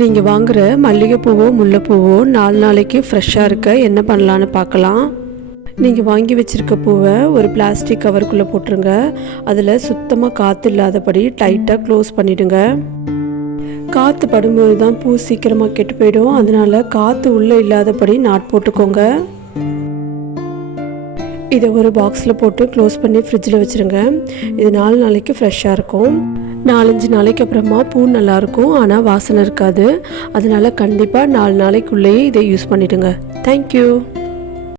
நீங்கள் வாங்குகிற மல்லிகைப்பூவோ முல்லைப்பூவோ 4 நாளைக்கு ஃப்ரெஷ்ஷாக இருக்க என்ன பண்ணலான்னு பார்க்கலாம். நீங்கள் வாங்கி வச்சுருக்க பூவை ஒரு பிளாஸ்டிக் கவருக்குள்ளே போட்டுருங்க. அதில் சுத்தமாக காற்று இல்லாதபடி டைட்டாக க்ளோஸ் பண்ணிவிடுங்க. காற்று படும்போது தான் பூ சீக்கிரமாக கெட்டு போயிடும். அதனால் காற்று உள்ளே இல்லாதபடி நாட் போட்டுக்கோங்க. இதை ஒரு பாக்ஸில் போட்டு க்ளோஸ் பண்ணி ஃப்ரிட்ஜில் வச்சுருங்க. இது 4 நாளைக்கு ஃப்ரெஷ்ஷாக இருக்கும். 4-5 நாளைக்கு அப்புறமா பூ நல்லாயிருக்கும், ஆனால் வாசனை இருக்காது. அதனால் கண்டிப்பாக 4 நாளைக்குள்ளேயே இதை யூஸ் பண்ணிவிடுங்க. தேங்க்யூ.